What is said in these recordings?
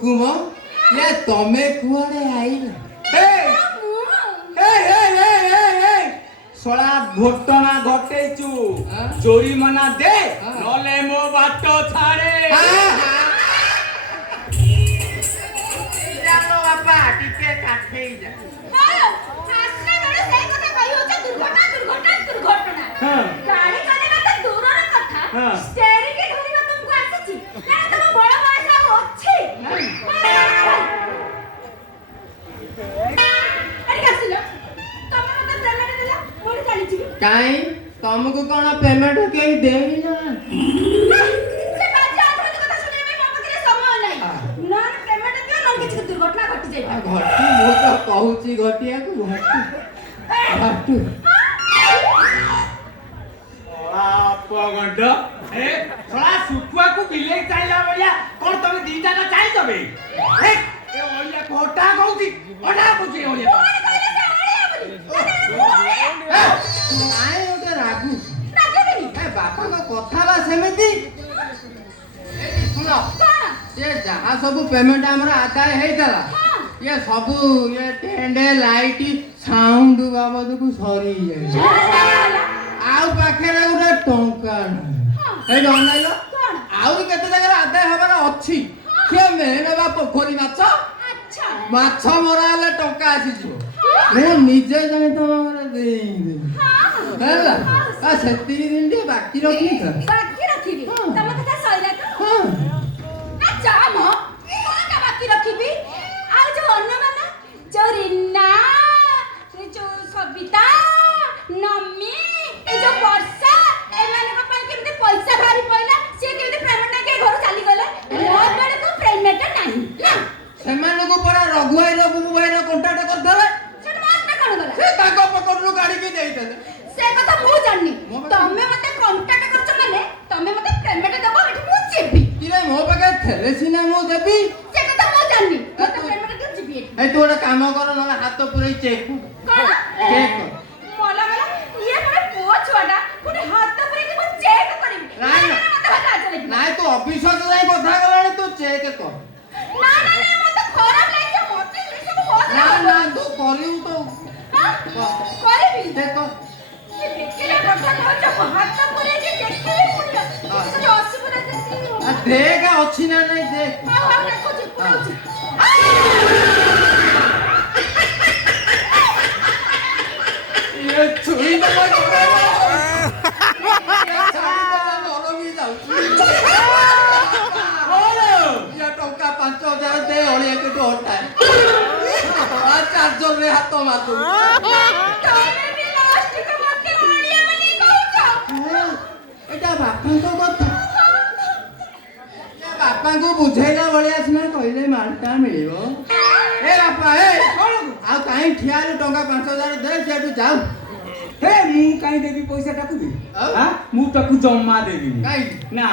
हुकुम ये तमे कुआडे आइला सोला घटना घटेचु जोरिमाना दे नले मो बाट छाड़े जानो बापा टिके काठे जा आसले बड़े सही কথা কই হচ্ছে দুর্ঘটনা গাড়ি চলাইবা তো দূরর কথা স্টিয়ারিং কে ধরিবা তুমକୁ আসিছি না তম বড় বয়স আছে আরে কাছিলো তমে মতে পেমেন্ট দেলা মোর চালি জি काई तुमको कौन पेमेंट के देई ना से बाजी आधुनिक কথা শুনে মে মত করে সময় নাই না পেমেন্ट দিও না কিছু দুর্ঘটনা ঘটি যাই घटी मो तो कहूची घटिया को घटू सोला गंड ए सोला सुटुआ को बिले चाइला बलिया कोन तमे दीटा ना चाहि तबे ए ओलिया कोटा कहूची ओटा कहूची ओलिया काई ओटे रागू रागेनी ए बापा को कथा बा सेमेती सुनो ये जहाँ सब पेमेंट हमरा आदाय हेतला ये सब ये टेंडे लाइट साउंड बाबद को सरी जाय आउ पाखेरे उरे टंका ए डनाइलो आउ केते जगह आदाय हबार अछि के मेरे बा पोखरी माछ अच्छा माछ मराले टंका आसी जो मैं निजे जाने तो हमरा देई ହେଲା आ ସେତି दिन दे बाकी रखी बाकी रखिबी तम कथा सइला तो हां आ जाम कोनटा बाकी रखिबी आ जो अन्नमाना जो रिन्ना जो सबिता नम्मी ए जो वर्षा ए माने को पई केमते पैसा भारी पइला से केमते पेमेंट के घर चली गले मोर बड़े को पेमेंट नाही ना ସେମାନଙ୍କୁ ପରା ରଘୁଭାଇ ର ବୁବୁ ଭାଇ ର କଣ୍ଟାକ୍ଟ କରିଦେଲେ ସେଟ ମାତ୍ର କଣ ଗଲା ସେ ତାଙ୍କ ପକଡରୁ ଗାଡି ବି ଦେଇଦେଲେ से कथा मु जाननी तमे मते कांटेक्ट करछ माने तमे मते पेमेंट देबो एठी मु जेबी किरे मो पाके थेले सिना मो देबी से कथा मु जाननी मते पेमेंट के जेबी ए तू एक काम कर न हाथ पुरै चेक कोन चेक मोला मोला ये बड़े पो छुआटा पुरे हाथ पुरे के मु चेक करिबी नाइ मते भाषा चले नाइ तू ऑफिस से जाई कथा गलानी तू चेक कर ना ना ना मते खराब लागे मते ये सब हो ना ना तू करिउ तो करिबी देखो देखिले कथा कहछ हाथ पुरे के देखिले पुरे से असुविधा जति आ देख अछि ना नहीं देख हां हां देखो जी पुरे ये छुई तो मत करो नरमी जाऊ बोलो ये टंका 5000 दे ओले के तो हटा आ चार्जर रे हाथ मार दू तमे भी लास्ट के मते ओलिया बनी कहछ एटा बापा को कथा ये बापा को बुझेला भलिया सिना कहिले मालटा मिलिबो ए बापा ए कोन आ काई ठियालु टंका 5000 दे सेटु जाऊ हे मु काई देबी पैसा टाकू दे हां मु टाकू जम्मा देबी काई ना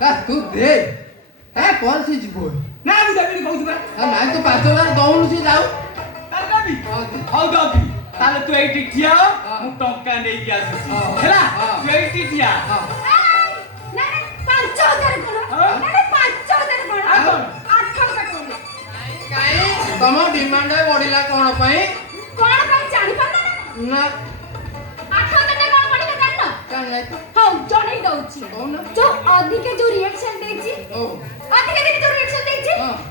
का तू दे ए कौन सी जीवो ना मु देबी कहू बा ना तो 5000 दउनु से जाऊ तार देबी हौ देबी ताले तू एठी ठिया मु टंका नै के आसी हैला तू एठी ठिया ना ना 5000 कोन ना ना 5000 कोन 8000 कोन काई तम डिमांड बढ़िला कोन पई कोन पई जानि पता ना 8000 कोन बढ़िला जान कान लाई तो हां जणै दउची कौन जो अधिक जो रिएक्शन देची ओ अधिक जो रिएक्शन देची